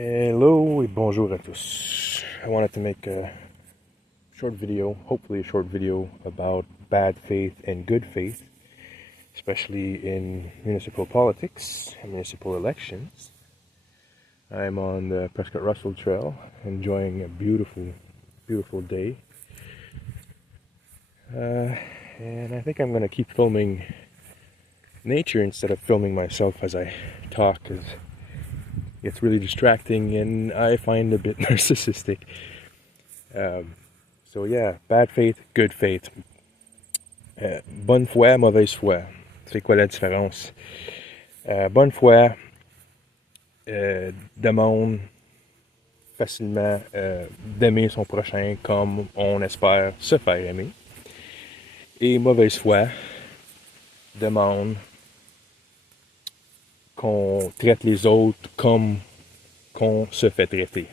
Hello et bonjour à tous. I wanted to make a short video, hopefully a short video, about bad faith and good faith, especially in municipal politics and municipal elections. I'm on the Prescott Russell Trail, enjoying a beautiful, beautiful day. And I think I'm going to keep filming nature instead of filming myself as I talk, because it's really distracting and I find a bit narcissistic. So yeah, bad faith, good faith. Bonne foi, mauvaise foi. C'est quoi la différence? Bonne foi demande facilement d'aimer son prochain comme on espère se faire aimer. Et mauvaise foi demande qu'on traite les autres comme qu'on se fait traiter.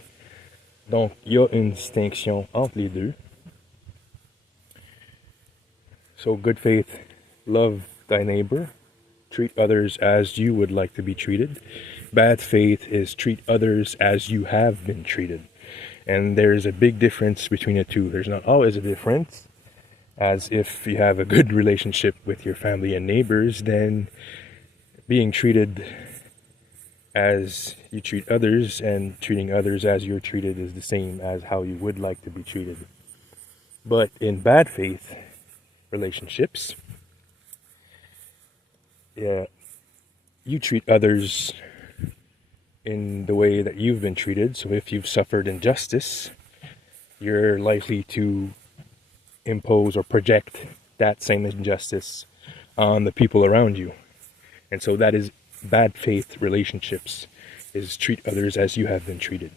Donc, il y a une distinction entre les deux. So, good faith, love thy neighbor, treat others as you would like to be treated. Bad faith is treat others as you have been treated. And there's a big difference between the two. There's not always a difference, as if you have a good relationship with your family and neighbors, then being treated as you treat others and treating others as you're treated is the same as how you would like to be treated. But in bad faith relationships, you treat others in the way that you've been treated. So if you've suffered injustice, you're likely to impose or project that same injustice on the people around you. And so that is bad faith relationships, is treat others as you have been treated.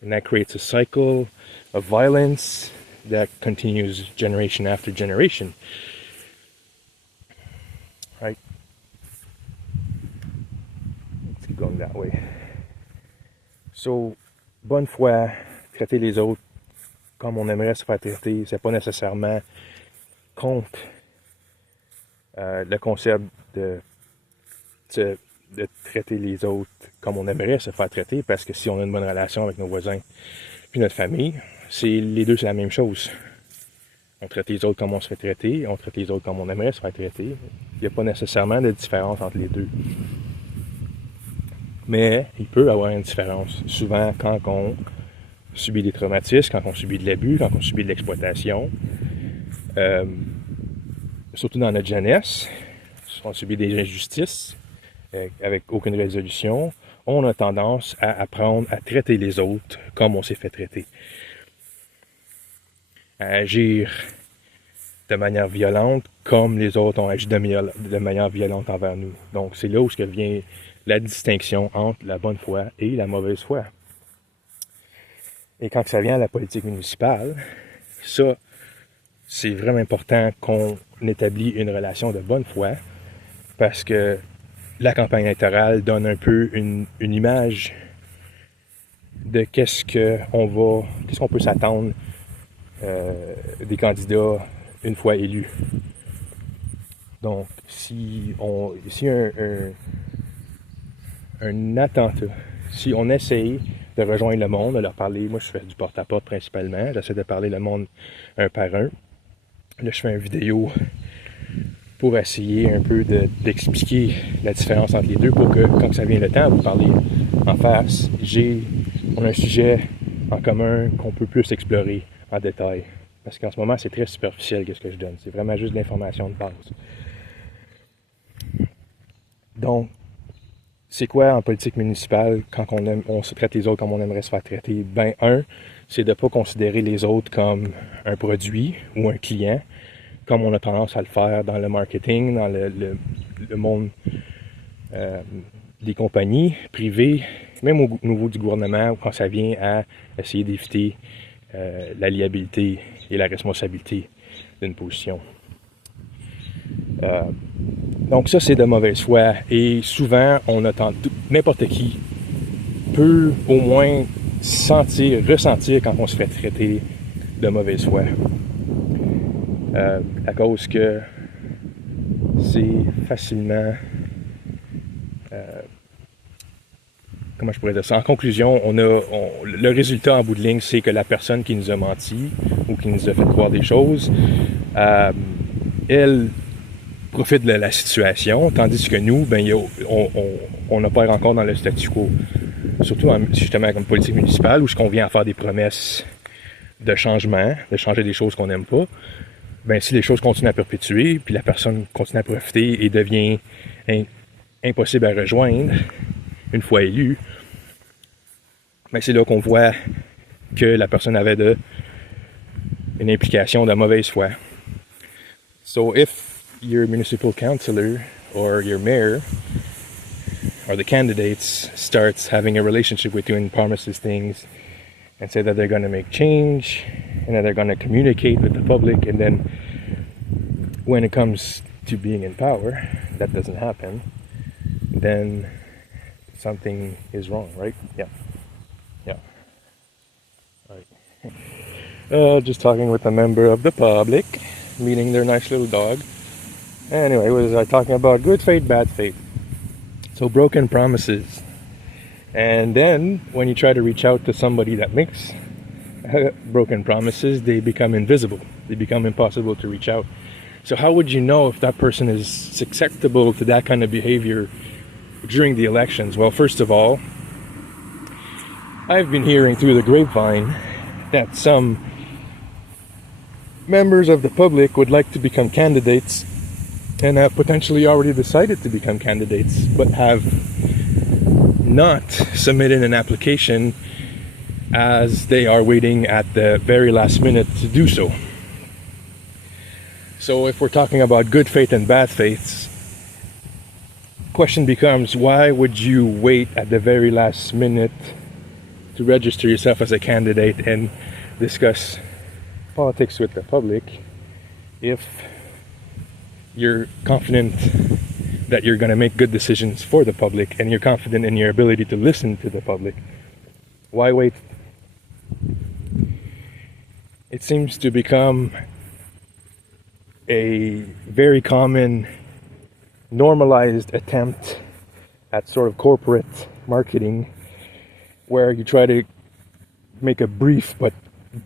And that creates a cycle of violence that continues generation after generation. Right? Let's keep going that way. So, bonne foi, traiter les autres comme on aimerait se faire traiter, c'est pas nécessairement contre le concept de traiter les autres comme on aimerait se faire traiter, parce que si on a une bonne relation avec nos voisins puis notre famille, les deux c'est la même chose. On traite les autres comme on se fait traiter, on traite les autres comme on aimerait se faire traiter. Il n'y a pas nécessairement de différence entre les deux. Mais il peut y avoir une différence. Souvent, quand on subit des traumatismes, quand on subit de l'abus, quand on subit de l'exploitation, surtout dans notre jeunesse, on subit des injustices avec aucune résolution, on a tendance à apprendre à traiter les autres comme on s'est fait traiter. À agir de manière violente comme les autres ont agi de manière violente envers nous. Donc c'est là où vient la distinction entre la bonne foi et la mauvaise foi. Et quand ça vient à la politique municipale, ça, c'est vraiment important qu'on établit une relation de bonne foi, parce que la campagne électorale donne un peu une image de qu'est-ce qu'on peut s'attendre des candidats une fois élus. Donc, si un attentat, si on essaye de rejoindre le monde, de leur parler, moi je fais du porte-à-porte principalement, j'essaie de parler le monde un par un. Là, je fais une vidéo pour essayer un peu d'expliquer la différence entre les deux, pour que quand ça vient le temps de vous parler en face, on a un sujet en commun qu'on peut plus explorer en détail. Parce qu'en ce moment, c'est très superficiel ce que je donne. C'est vraiment juste de l'information de base. Donc, c'est quoi en politique municipale quand on se traite les autres comme on aimerait se faire traiter? Ben, c'est de ne pas considérer les autres comme un produit ou un client, comme on a tendance à le faire dans le marketing, dans le monde des compagnies privées, même au niveau du gouvernement, quand ça vient à essayer d'éviter la liabilité et la responsabilité d'une position. Donc ça, c'est de mauvaise foi. Et souvent, n'importe qui peut au moins ressentir quand on se fait traiter de mauvaise foi. À cause que c'est facilement comment je pourrais dire ça? En conclusion, le résultat en bout de ligne, c'est que la personne qui nous a menti ou qui nous a fait croire des choses, elle profite de la situation, tandis que nous, on opère encore dans le statu quo. Surtout justement comme politique municipale, où on vient à faire des promesses de changement, de changer des choses qu'on n'aime pas. Si les choses continuent à perpétuer, puis la personne continue à profiter et devient impossible à rejoindre une fois élue, c'est là qu'on voit que la personne avait une implication de mauvaise foi. So if your municipal councillor or your mayor or the candidates starts having a relationship with you and promises things and say that they're going to make change and that they're going to communicate with the public, and then when it comes to being in power, that doesn't happen, then something is wrong, right? Yeah. Right. Just talking with a member of the public, meeting their nice little dog. Anyway, what was I talking about? Good faith, bad faith. So broken promises. And then when you try to reach out to somebody that makes broken promises, they become invisible. They become impossible to reach out. So how would you know if that person is susceptible to that kind of behavior during the elections? Well, first of all, I've been hearing through the grapevine that some members of the public would like to become candidates and have potentially already decided to become candidates, but have not submitted an application as they are waiting at the very last minute to do so. So if we're talking about good faith and bad faiths, question becomes, why would you wait at the very last minute to register yourself as a candidate and discuss politics with the public if you're confident that you're going to make good decisions for the public and you're confident in your ability to listen to the public? Why wait? It seems to become a very common, normalized attempt at sort of corporate marketing, where you try to make a brief but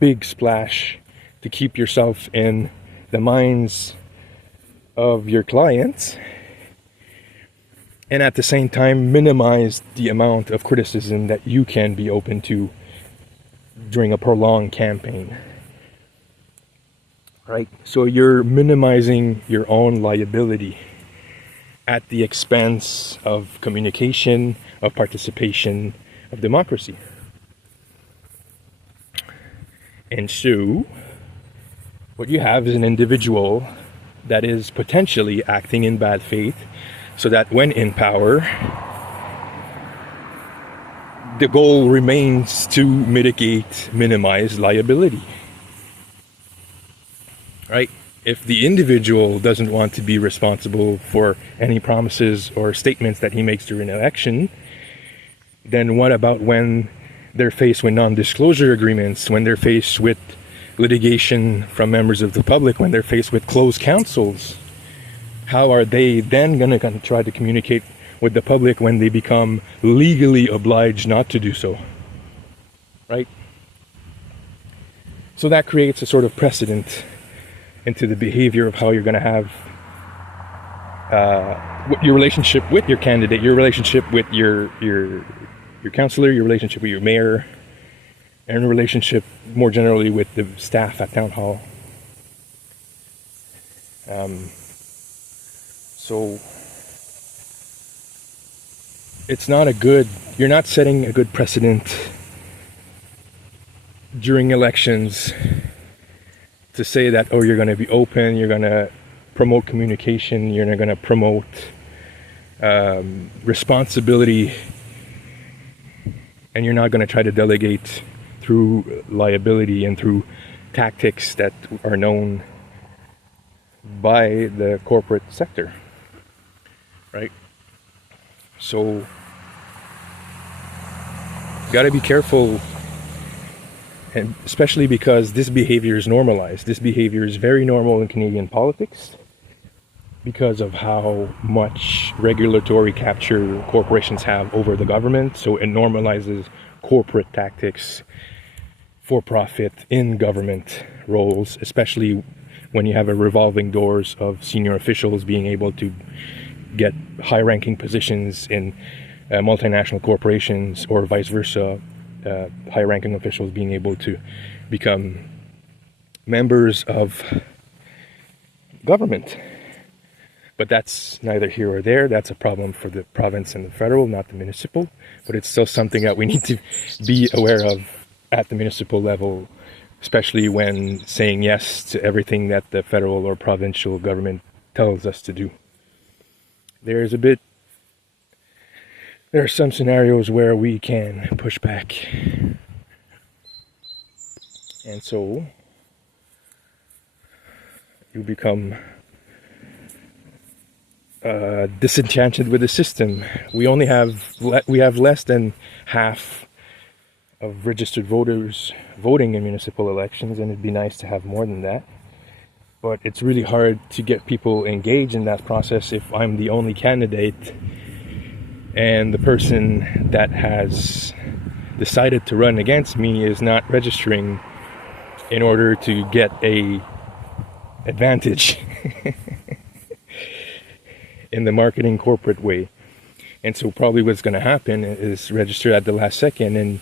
big splash to keep yourself in the minds of your clients, and at the same time minimize the amount of criticism that you can be open to during a prolonged campaign. Right? So you're minimizing your own liability at the expense of communication, of participation, of democracy. And so what you have is an individual that is potentially acting in bad faith, so that when in power, the goal remains to minimize liability. Right? If the individual doesn't want to be responsible for any promises or statements that he makes during an election, then what about when they're faced with non-disclosure agreements, when they're faced with litigation from members of the public, when they're faced with closed councils? How are they then going to try to communicate with the public when they become legally obliged not to do so? Right? So that creates a sort of precedent into the behavior of how you're going to have your relationship with your candidate, your relationship with your councillor, your relationship with your mayor, and relationship more generally with the staff at town hall. So it's not you're not setting a good precedent during elections to say that, oh, you're going to be open, you're going to promote communication, you're going to promote responsibility, and you're not going to try to delegate through liability and through tactics that are known by the corporate sector. Right? So you got to be careful, and especially because this behavior is normalized. This behavior is very normal in Canadian politics. because of how much regulatory capture corporations have over the government. So it normalizes corporate tactics for profit in government roles, especially when you have a revolving doors of senior officials being able to get high-ranking positions in multinational corporations, or vice versa, high-ranking officials being able to become members of government. But that's neither here or there. That's a problem for the province and the federal, not the municipal. But it's still something that we need to be aware of at the municipal level, especially when saying yes to everything that the federal or provincial government tells us to do. There are some scenarios where we can push back. And so you become disenchanted with the system. We have less than half of registered voters voting in municipal elections, and it'd be nice to have more than that. But it's really hard to get people engaged in that process if I'm the only candidate and the person that has decided to run against me is not registering in order to get a advantage in the marketing corporate way. And so probably what's going to happen is register at the last second,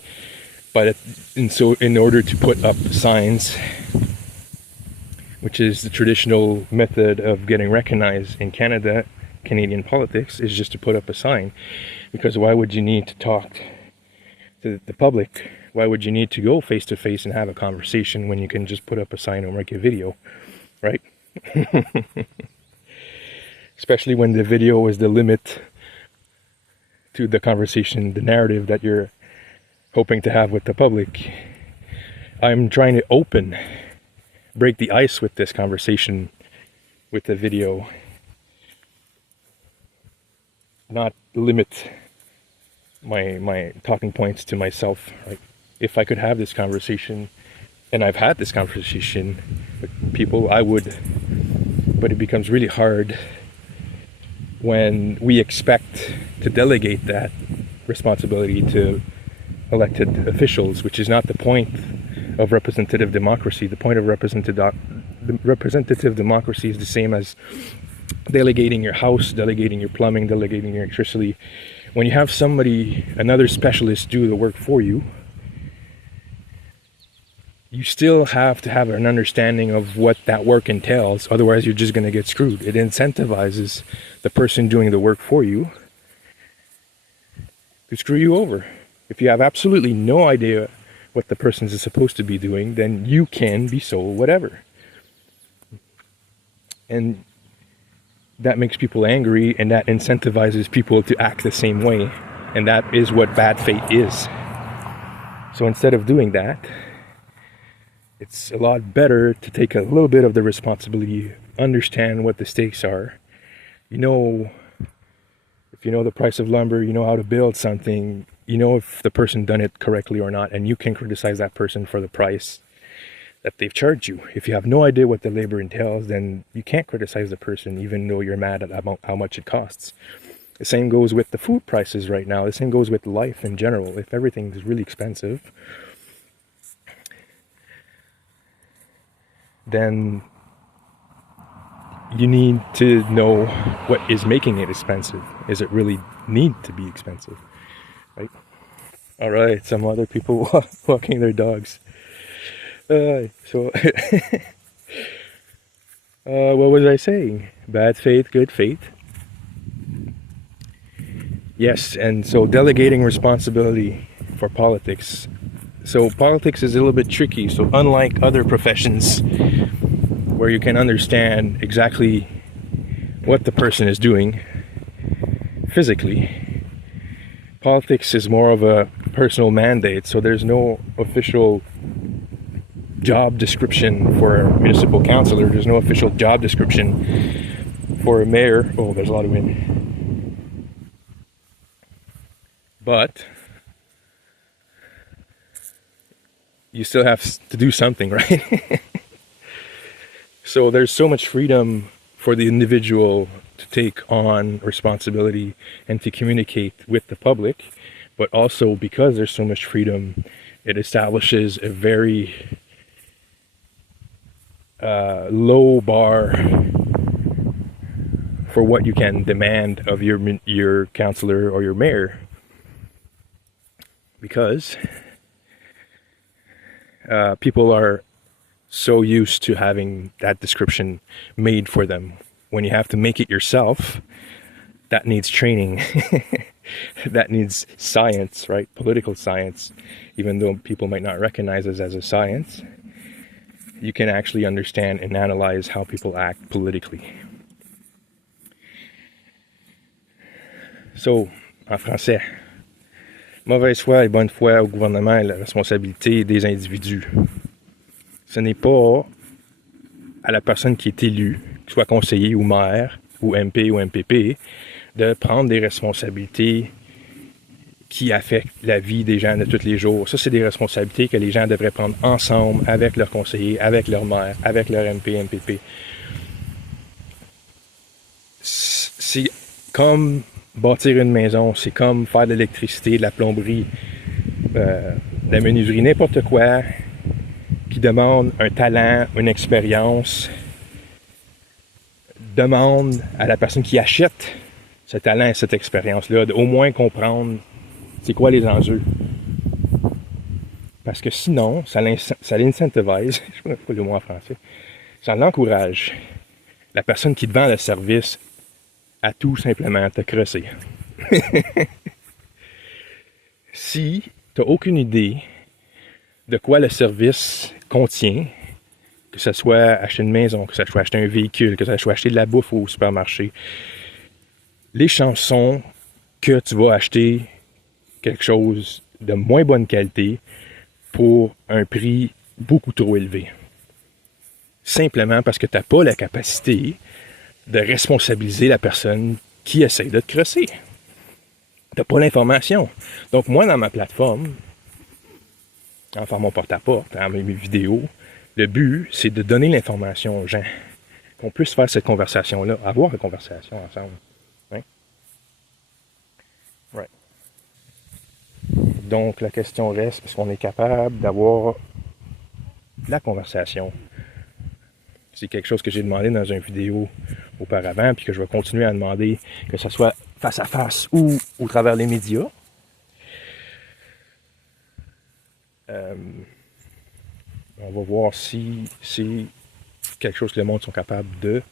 so in order to put up signs, which is the traditional method of getting recognized in Canada, Canadian politics, is just to put up a sign. Because why would you need to talk to the public? Why would you need to go face to face and have a conversation when you can just put up a sign or make a video, right? Especially when the video is the limit to the conversation, the narrative that you're hoping to have with the public. I'm trying to break the ice with this conversation with the video, not limit my talking points to myself. Like, if I could have this conversation, and I've had this conversation with people, I would, but it becomes really hard when we expect to delegate that responsibility to elected officials, which is not the point of representative democracy. The point of representative democracy is the same as delegating your house, delegating your plumbing, delegating your electricity. When you have another specialist do the work for you, you still have to have an understanding of what that work entails. Otherwise, you're just going to get screwed. It incentivizes the person doing the work for you to screw you over. If you have absolutely no idea what the person is supposed to be doing, then you can be sold whatever. And that makes people angry, and that incentivizes people to act the same way. And that is what bad faith is. So instead of doing that, it's a lot better to take a little bit of the responsibility, understand what the stakes are. If you know the price of lumber, you know how to build something, you know if the person done it correctly or not, and you can criticize that person for the price that they've charged you. If you have no idea what the labor entails, then you can't criticize the person even though you're mad at how much it costs. The same goes with the food prices right now. The same goes with life in general. If everything is really expensive, then you need to know what is making it expensive. Is it really need to be expensive? Right? All right, some other people walking their dogs. What was I saying? Bad faith, good faith. Yes, and so delegating responsibility for politics. So politics is a little bit tricky. So unlike other professions where you can understand exactly what the person is doing physically, politics is more of a personal mandate. So there's no official job description for a municipal councillor. There's no official job description for a mayor. Oh, there's a lot of wind. But you still have to do something, right? So there's so much freedom for the individual to take on responsibility and to communicate with the public, but also because there's so much freedom, it establishes a very low bar for what you can demand of your councillor or your mayor, because people are so used to having that description made for them. When you have to make it yourself, that needs training. That needs science, right? Political science. Even though people might not recognize it as a science, you can actually understand and analyze how people act politically. So, en français, mauvaise foi et bonne foi au gouvernement est la responsabilité des individus. Ce n'est pas à la personne qui est élue, que soit conseiller ou maire, ou MP ou MPP, de prendre des responsabilités qui affectent la vie des gens de tous les jours. Ça, c'est des responsabilités que les gens devraient prendre ensemble avec leurs conseillers, avec leur maire, avec leur MP, MPP. C'est comme bâtir une maison, c'est comme faire de l'électricité, de la plomberie, de la menuiserie, n'importe quoi qui demande un talent, une expérience, demande à la personne qui achète ce talent et cette expérience-là d'au moins comprendre c'est quoi les enjeux. Parce que sinon, ça l'incentivise, je ne sais pas le mot en français, ça l'encourage, la personne qui te vend le service, à tout simplement te crosser. Si tu n'as aucune idée de quoi le service contient, que ce soit acheter une maison, que ce soit acheter un véhicule, que ce soit acheter de la bouffe au supermarché, les chances sont que tu vas acheter quelque chose de moins bonne qualité pour un prix beaucoup trop élevé. Simplement parce que tu n'as pas la capacité de responsabiliser la personne qui essaie de te crosser. Tu n'as pas l'information. Donc moi, dans ma plateforme, en faire mon porte-à-porte, dans mes vidéos, le but, c'est de donner l'information aux gens. Qu'on puisse faire cette conversation-là, avoir une conversation ensemble. Hein? Right. Donc, la question reste, est-ce qu'on est capable d'avoir la conversation? C'est quelque chose que j'ai demandé dans une vidéo auparavant, puis que je vais continuer à demander, que ce soit face à face ou au travers les médias. On va voir si c'est quelque chose que le monde sont capables de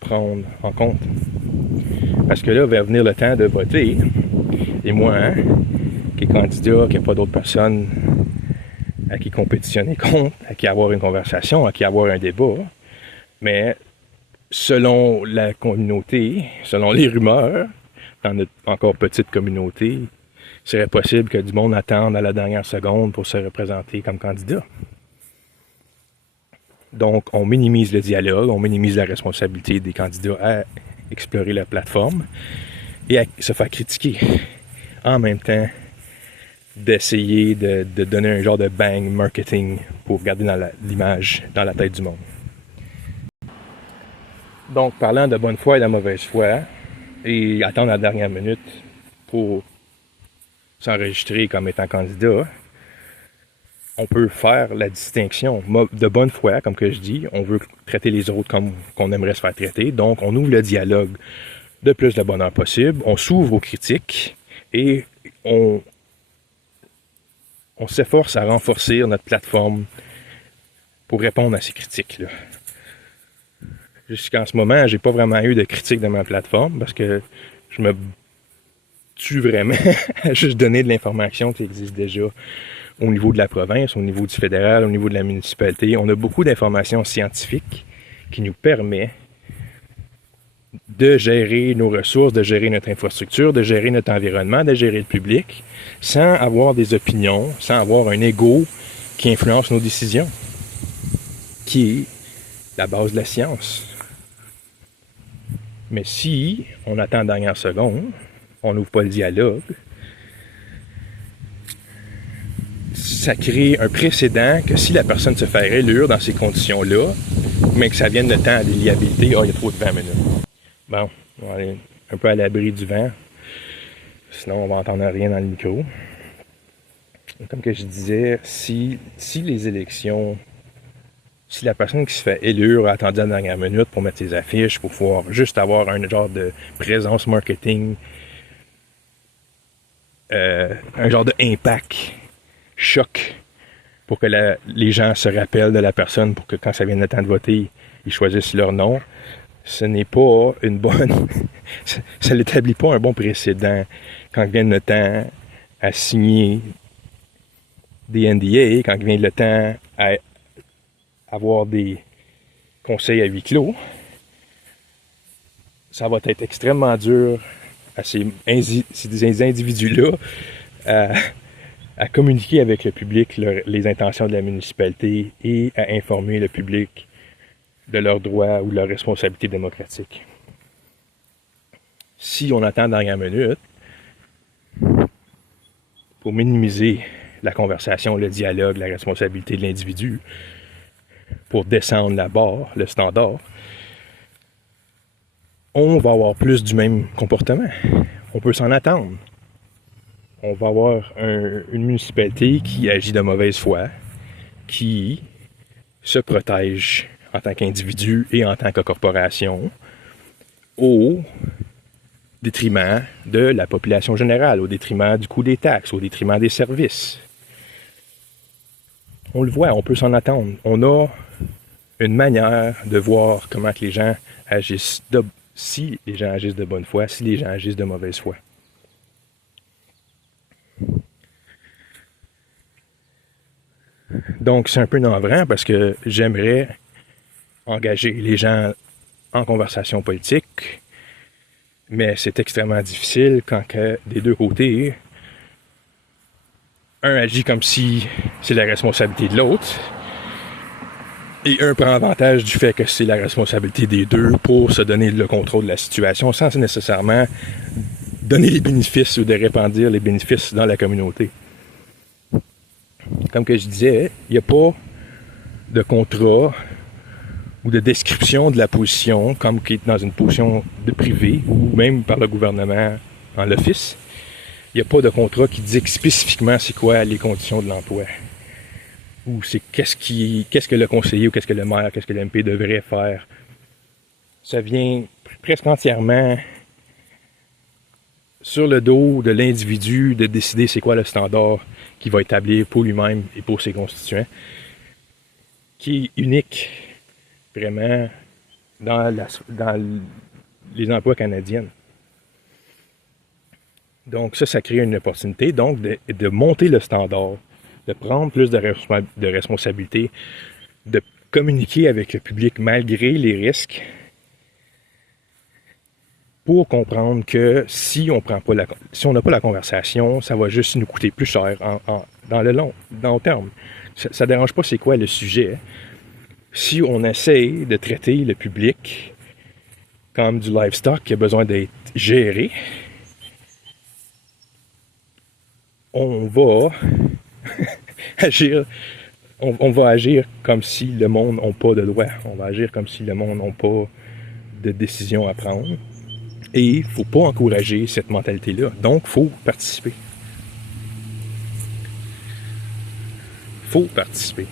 prendre en compte. Parce que là, va venir le temps de voter. Et moi, qui est candidat, qui n'a pas d'autres personnes à qui compétitionner contre, à qui avoir une conversation, à qui avoir un débat. Mais selon la communauté, selon les rumeurs, dans notre encore petite communauté, il serait possible que du monde attende à la dernière seconde pour se représenter comme candidat. Donc, on minimise le dialogue, on minimise la responsabilité des candidats à explorer la plateforme et à se faire critiquer. En même temps, d'essayer de donner un genre de bang marketing pour garder l'image dans la tête du monde. Donc, parlant de bonne foi et de mauvaise foi, et attendre la dernière minute pour s'enregistrer comme étant candidat, on peut faire la distinction de bonne foi, comme que je dis, on veut traiter les autres comme qu'on aimerait se faire traiter, donc on ouvre le dialogue de plus de bonheur possible, on s'ouvre aux critiques et on s'efforce à renforcer notre plateforme pour répondre à ces critiques-là. Jusqu'en ce moment, j'ai pas vraiment eu de critiques de ma plateforme parce que je me tue vraiment à juste donner de l'information qui existe déjà au niveau de la province, au niveau du fédéral, au niveau de la municipalité. On a beaucoup d'informations scientifiques qui nous permettent de gérer nos ressources, de gérer notre infrastructure, de gérer notre environnement, de gérer le public, sans avoir des opinions, sans avoir un ego qui influence nos décisions, qui est la base de la science. Mais si on attend la dernière seconde, on n'ouvre pas le dialogue, ça crée un précédent que si la personne se fait élire dans ces conditions-là, mais que ça vienne le temps à l'éligibilité, il y a trop de vent maintenant. Bon, on va aller un peu à l'abri du vent. Sinon, on va entendre rien dans le micro. Comme que je disais, si les élections, si la personne qui se fait élire a attendu à la dernière minute pour mettre ses affiches, pour pouvoir juste avoir un genre de présence marketing, un genre de impact, choc, pour que les gens se rappellent de la personne, pour que quand ça vient le temps de voter, ils choisissent leur nom, ce n'est pas une bonne... ça n'établit pas un bon précédent quand vient le temps à signer des NDA, quand vient le temps à avoir des conseils à huis clos. Ça va être extrêmement dur à ces individus-là à communiquer avec le public les intentions de la municipalité et à informer le public de leurs droits ou de leurs responsabilités démocratiques. Si on attend la dernière minute pour minimiser la conversation, le dialogue, la responsabilité de l'individu, pour descendre la barre, le standard, on va avoir plus du même comportement. On peut s'en attendre. On va avoir une municipalité qui agit de mauvaise foi, qui se protège en tant qu'individu et en tant que corporation au détriment de la population générale, au détriment du coût des taxes, au détriment des services. On le voit, on peut s'en attendre. On a une manière de voir comment que les gens agissent, si les gens agissent de bonne foi, si les gens agissent de mauvaise foi. Donc, c'est un peu navrant parce que j'aimerais engager les gens en conversation politique, mais c'est extrêmement difficile quand que, des deux côtés, un agit comme si c'est la responsabilité de l'autre, et un prend avantage du fait que c'est la responsabilité des deux pour se donner le contrôle de la situation sans nécessairement donner les bénéfices ou de répandir les bénéfices dans la communauté. Comme que je disais, il n'y a pas de contrat ou de description de la position comme qui est dans une position de privé ou même par le gouvernement en l'office. Il n'y a pas de contrat qui dit spécifiquement c'est quoi les conditions de l'emploi. Ou c'est qu'est-ce que le conseiller ou qu'est-ce que le maire, qu'est-ce que l'MP devrait faire. Ça vient presque entièrement sur le dos de l'individu de décider c'est quoi le standard qu'il va établir pour lui-même et pour ses constituants, qui est unique vraiment dans les emplois canadiens. Donc ça crée une opportunité donc de monter le standard, de prendre plus de responsabilités, de communiquer avec le public malgré les risques, pour comprendre que si on n'a pas la conversation, ça va juste nous coûter plus cher dans le long terme. Ça ne dérange pas c'est quoi le sujet. Si on essaie de traiter le public comme du livestock qui a besoin d'être géré, on va agir. On va agir comme si le monde n'a pas de droit. On va agir comme si le monde n'a pas de décision à prendre. Et il ne faut pas encourager cette mentalité-là. Donc, il faut participer. Il faut participer.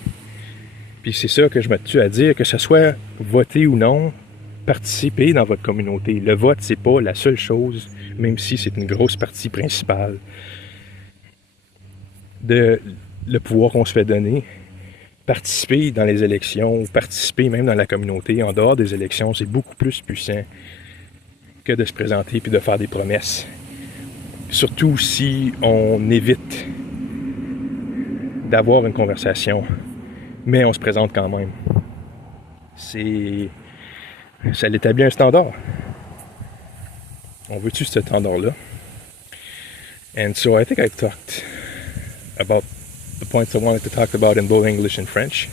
Puis c'est ça que je me tue à dire, que ce soit voter ou non, participer dans votre communauté. Le vote, c'est pas la seule chose, même si c'est une grosse partie principale de le pouvoir qu'on se fait donner. Participer dans les élections, participer même dans la communauté, en dehors des élections, c'est beaucoup plus puissant que de se présenter puis de faire des promesses. Surtout si on évite d'avoir une conversation, mais on se présente quand même. Ça établit un standard. On veut-tu ce standard-là? And so I think I talked about the points I wanted to talk about in both English and French.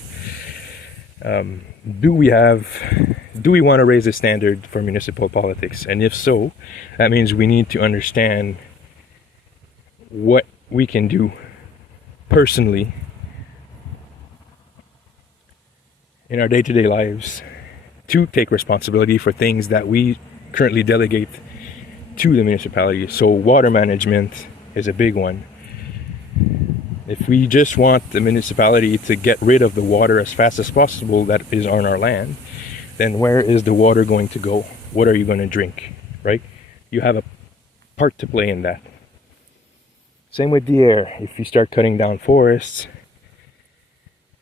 Do we want to raise the standard for municipal politics? And if so, that means we need to understand what we can do personally, in our day-to-day lives, to take responsibility for things that we currently delegate to the municipality. So water management is a big one. If we just want the municipality to get rid of the water as fast as possible that is on our land, then where is the water going to go? What are you going to drink, right? You have a part to play in that. Same with the air. If you start cutting down forests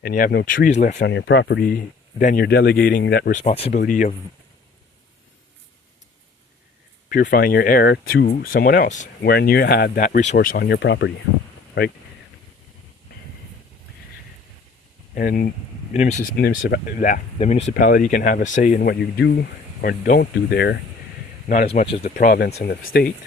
and you have no trees left on your property, then you're delegating that responsibility of purifying your air to someone else when you had that resource on your property, right? And the municipality can have a say in what you do or don't do there, not as much as the province and the state,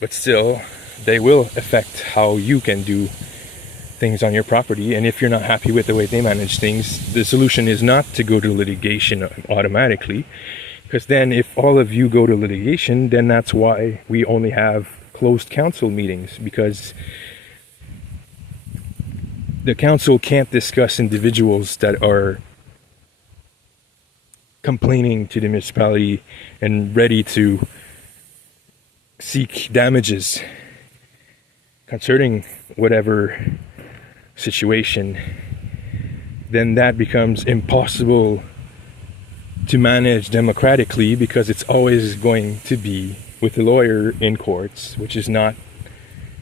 but still they will affect how you can do things on your property. And if you're not happy with the way they manage things, the solution is not to go to litigation automatically, because then if all of you go to litigation, then that's why we only have closed council meetings, because the council can't discuss individuals that are complaining to the municipality and ready to seek damages concerning whatever situation. Then that becomes impossible to manage democratically, because it's always going to be with a lawyer in courts, which is not,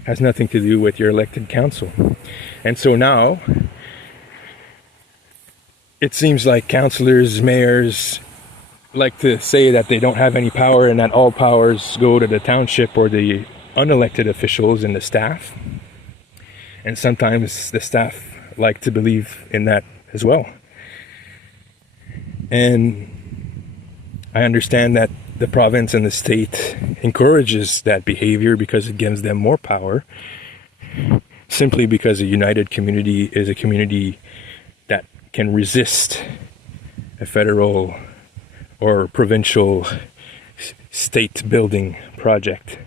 has nothing to do with your elected council. And so now it seems like councillors, mayors like to say that they don't have any power and that all powers go to the township or the unelected officials and the staff. And sometimes the staff like to believe in that as well. And I understand that the province and the state encourages that behavior because it gives them more power, simply because a united community is a community that can resist a federal or provincial state building project.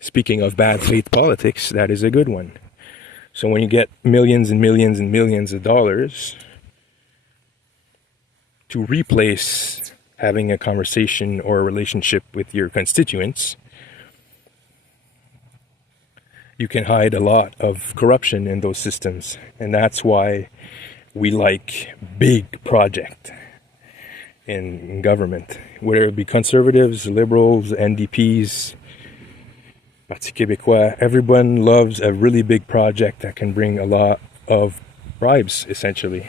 Speaking of bad faith politics, that is a good one. So when you get millions and millions and millions of dollars to replace having a conversation or a relationship with your constituents, you can hide a lot of corruption in those systems. And that's why we like big projects in government, whether it be conservatives, liberals, NDPs, Parti Québécois. Everyone loves a really big project that can bring a lot of bribes, essentially.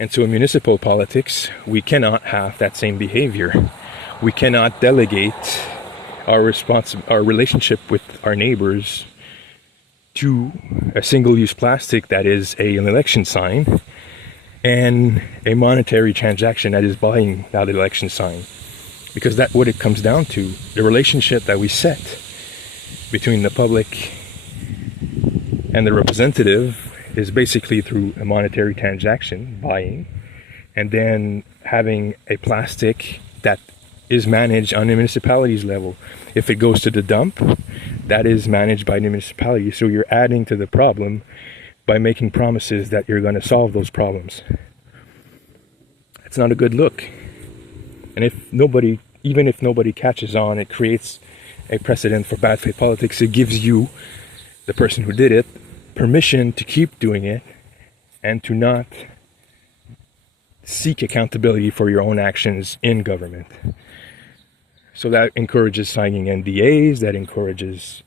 And so in municipal politics, we cannot have that same behavior. We cannot delegate our relationship with our neighbors to a single-use plastic that is an election sign and a monetary transaction that is buying that election sign. Because that's what it comes down to. The relationship that we set between the public and the representative is basically through a monetary transaction, buying, and then having a plastic that is managed on the municipality's level. If it goes to the dump, that is managed by the municipality. So you're adding to the problem by making promises that you're going to solve those problems. It's not a good look. And even if nobody catches on, it creates a precedent for bad faith politics. It gives you, the person who did it, permission to keep doing it and to not seek accountability for your own actions in government. So that encourages signing NDAs, that encourages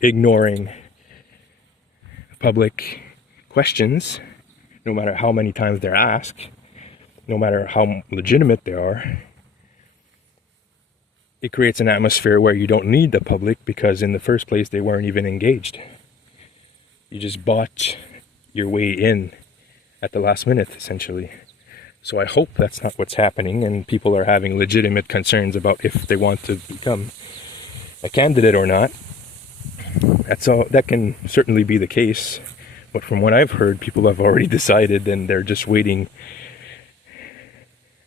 ignoring public questions, no matter how many times they're asked, no matter how legitimate they are. It creates an atmosphere where you don't need the public, because in the first place they weren't even engaged. You just bought your way in at the last minute, essentially. So I hope that's not what's happening, and people are having legitimate concerns about if they want to become a candidate or not. That can certainly be the case, but from what I've heard, people have already decided, and they're just waiting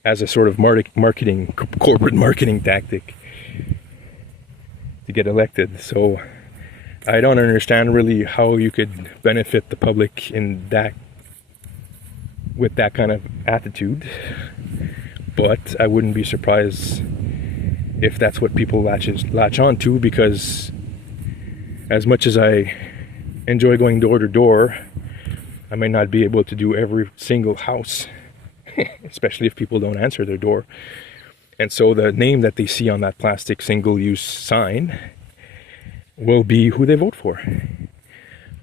as a sort of corporate marketing tactic to get elected. So I don't understand really how you could benefit the public in that with that kind of attitude, but I wouldn't be surprised if that's what people latch on to, because as much as I enjoy going door to door, I might not be able to do every single house, especially if people don't answer their door. And so the name that they see on that plastic single-use sign will be who they vote for.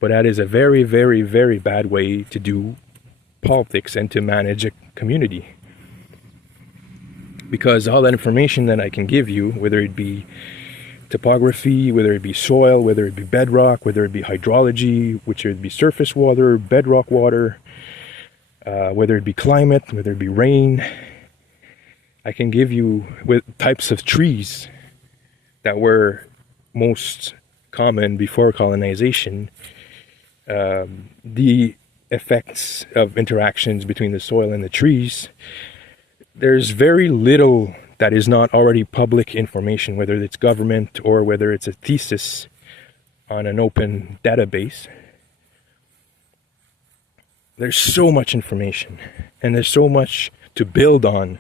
But that is a very, very, very bad way to do politics and to manage a community. Because all that information that I can give you, whether it be topography, whether it be soil, whether it be bedrock, whether it be hydrology, whether it be surface water, bedrock water, whether it be climate, whether it be rain, I can give you with types of trees that were most common before colonization, the effects of interactions between the soil and the trees. There's very little that is not already public information, whether it's government or whether it's a thesis on an open database. There's so much information, and there's so much to build on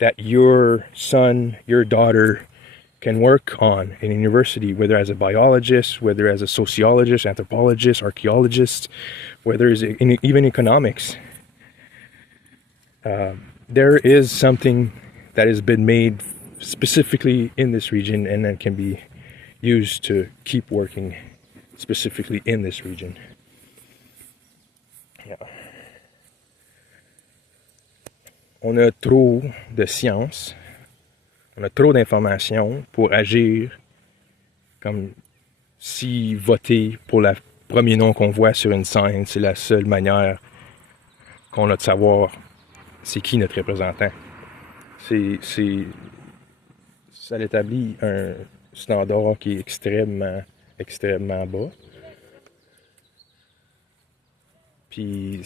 that your son, your daughter can work on in university, whether as a biologist, whether as a sociologist, anthropologist, archaeologist, whether it's even economics. There is something that has been made specifically in this region and that can be used to keep working specifically in this region. Yeah. On a trop de science, on a trop d'informations pour agir comme si voter pour le premier nom qu'on voit sur une scène, c'est la seule manière qu'on a de savoir c'est qui notre représentant. Ça établit un standard qui est extrêmement, extrêmement bas. Puis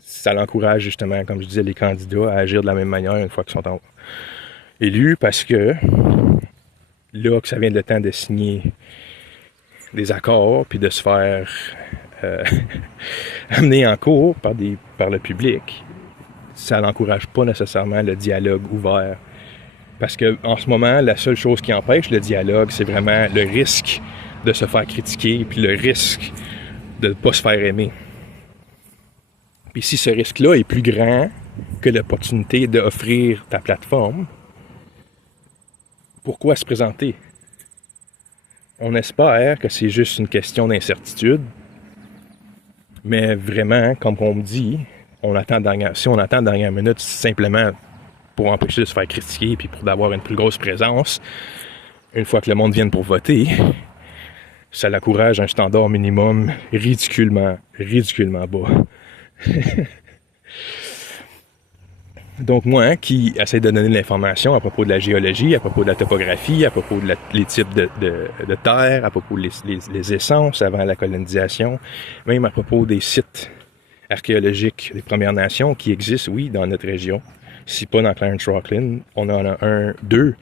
ça l'encourage justement, comme je disais, les candidats à agir de la même manière une fois qu'ils sont élus, parce que là que ça vient le temps de signer des accords puis de se faire amener en cours par le public, ça n'encourage pas nécessairement le dialogue ouvert. Parce que en ce moment, la seule chose qui empêche le dialogue, c'est vraiment le risque de se faire critiquer puis le risque de ne pas se faire aimer. Puis si ce risque-là est plus grand que l'opportunité d'offrir ta plateforme, pourquoi se présenter? On espère que c'est juste une question d'incertitude, mais vraiment, comme on me dit, si on attend dernière minute simplement pour empêcher de se faire critiquer puis pour avoir une plus grosse présence, une fois que le monde vienne pour voter, ça l'encourage à un standard minimum ridiculement bas. Donc moi, qui essaie de donner de l'information à propos de la géologie, à propos de la topographie, à propos de les types de terre, à propos les essences avant la colonisation, même à propos des sites archéologiques des Premières Nations qui existent, oui, dans notre région. Si pas dans Clarence-Rocklin, on en a deux,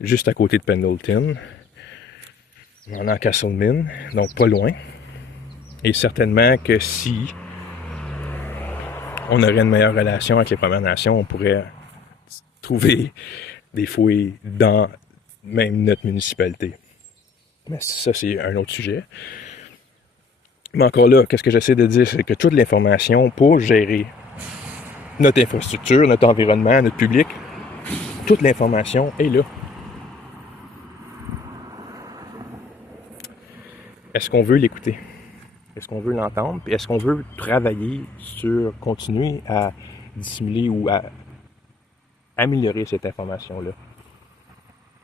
juste à côté de Pendleton. On en a à Castlemaine, donc pas loin. Et certainement que si on aurait une meilleure relation avec les Premières Nations, on pourrait trouver des fouilles dans même notre municipalité. Mais ça, c'est un autre sujet. Mais encore là, qu'est-ce que j'essaie de dire, c'est que toute l'information pour gérer notre infrastructure, notre environnement, notre public, toute l'information est là. Est-ce qu'on veut l'écouter? Est-ce qu'on veut l'entendre? Puis est-ce qu'on veut travailler sur continuer à dissimuler ou à améliorer cette information-là?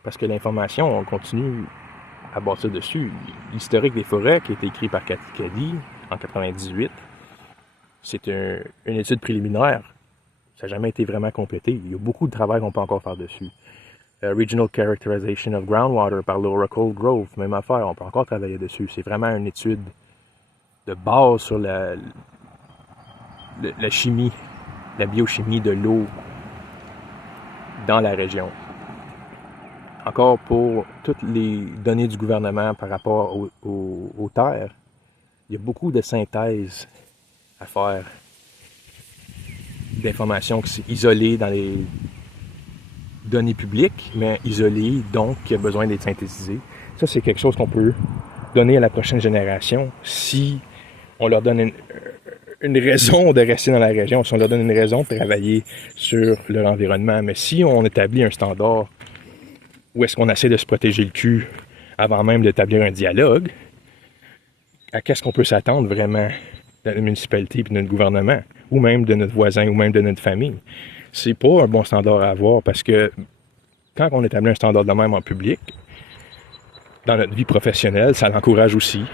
Parce que l'information, on continue à bâtir dessus. L'historique des forêts qui a été écrit par Cathy Cady en 98, c'est une étude préliminaire. Ça n'a jamais été vraiment complété. Il y a beaucoup de travail qu'on peut encore faire dessus. Regional Characterization of Groundwater par Laura Colegrove, même affaire, on peut encore travailler dessus. C'est vraiment une étude de base sur la chimie, la biochimie de l'eau dans la région. encore pour toutes les données du gouvernement par rapport aux terres, il y a beaucoup de synthèse à faire, d'informations qui sont isolées dans les données publiques, mais isolées, donc qui a besoin d'être synthétisées. Ça, c'est quelque chose qu'on peut donner à la prochaine génération si on leur donne une raison de rester dans la région, si on leur donne une raison de travailler sur leur environnement. Mais si on établit un standard où est-ce qu'on essaie de se protéger le cul avant même d'établir un dialogue, à qu'est-ce qu'on peut s'attendre vraiment de la municipalité et de notre gouvernement, ou même de notre voisin, ou même de notre famille? C'est pas un bon standard à avoir, parce que quand on établit un standard de même en public, dans notre vie professionnelle, ça l'encourage aussi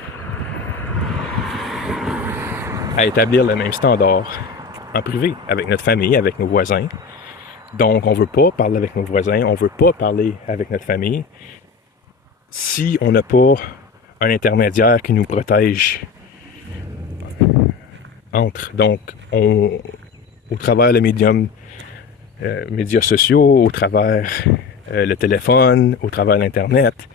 à établir le même standard en privé, avec notre famille, avec nos voisins. Donc, on ne veut pas parler avec nos voisins, on ne veut pas parler avec notre famille si on n'a pas un intermédiaire qui nous protège entre. Donc, au travers le médium, médias sociaux, au travers le téléphone, au travers l'Internet,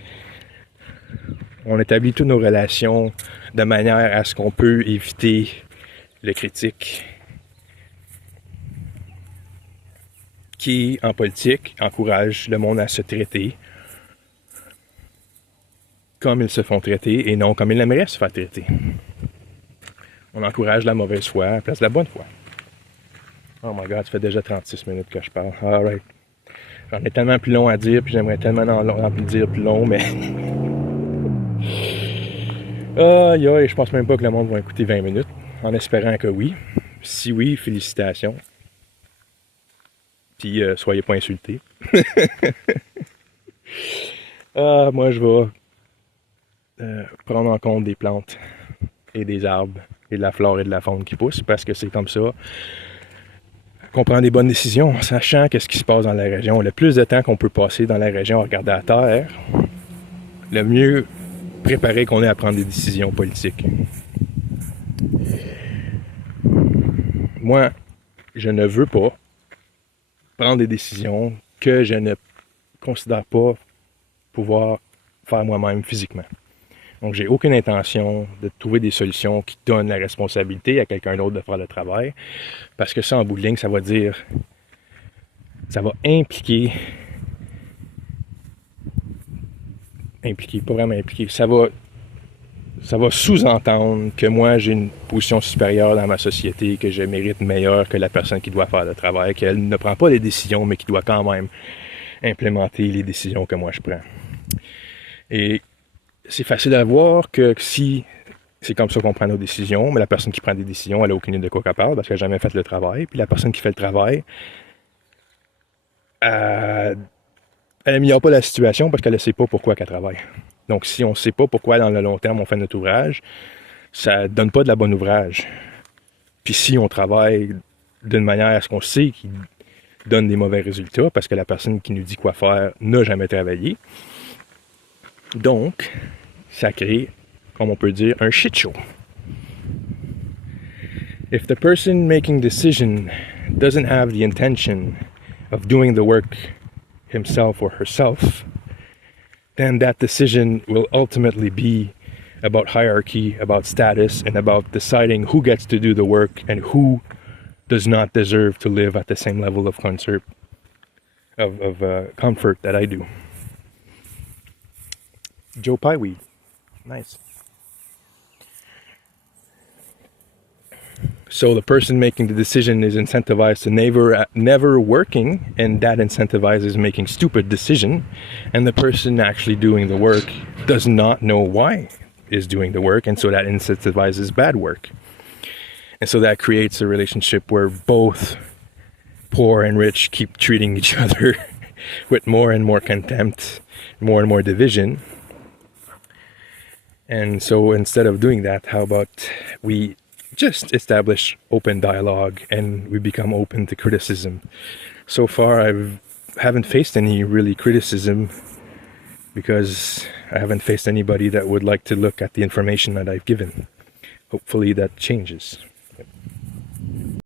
on établit toutes nos relations de manière à ce qu'on peut éviter le critique qui, en politique, encourage le monde à se traiter comme ils se font traiter et non comme ils aimeraient se faire traiter. On encourage la mauvaise foi à la place de la bonne foi. Oh my God, ça fait déjà 36 minutes que je parle. Alright. J'en ai tellement plus long à dire, puis j'aimerais tellement en dire plus long, mais... je pense même pas que le monde va écouter 20 minutes, en espérant que oui. Si oui, félicitations. Puis soyez pas insultés. Moi, je vais prendre en compte des plantes et des arbres et de la flore et de la faune qui poussent, parce que c'est comme ça qu'on prend des bonnes décisions, en sachant qu'est-ce qui se passe dans la région. Le plus de temps qu'on peut passer dans la région à regarder la terre, le mieux préparé qu'on est à prendre des décisions politiques. Moi, je ne veux pas prendre des décisions que je ne considère pas pouvoir faire moi-même physiquement. Donc, j'ai aucune intention de trouver des solutions qui donnent la responsabilité à quelqu'un d'autre de faire le travail, parce que ça, en bout de ligne, ça va impliquer, pas vraiment impliquer, ça va sous-entendre que moi, j'ai une position supérieure dans ma société, que je mérite meilleur que la personne qui doit faire le travail, qu'elle ne prend pas les décisions, mais qui doit quand même implémenter les décisions que moi je prends. Et c'est facile à voir que si c'est comme ça qu'on prend nos décisions, mais la personne qui prend des décisions, elle n'a aucune idée de quoi qu'elle parle, parce qu'elle n'a jamais fait le travail, puis la personne qui fait le travail, elle n'améliore pas la situation parce qu'elle ne sait pas pourquoi qu'elle travaille. Donc, si on ne sait pas pourquoi, dans le long terme, on fait notre ouvrage, ça ne donne pas de la bonne ouvrage. Puis si on travaille d'une manière à ce qu'on sait qu'il donne des mauvais résultats, parce que la personne qui nous dit quoi faire n'a jamais travaillé, donc, ça crée, comme on peut dire, un shit show. If the person making decision doesn't have the intention of doing the work himself or herself, then that decision will ultimately be about hierarchy, about status, and about deciding who gets to do the work and who does not deserve to live at the same level of comfort that I do. Joe Pyeweed. Nice. So the person making the decision is incentivized to never working, and that incentivizes making stupid decision. And the person actually doing the work does not know why is doing the work, and so that incentivizes bad work. And so that creates a relationship where both poor and rich keep treating each other with more and more contempt, more and more division. And so instead of doing that, how about we just establish open dialogue and we become open to criticism? So far, I haven't faced any really criticism because I haven't faced anybody that would like to look at the information that I've given. Hopefully that changes.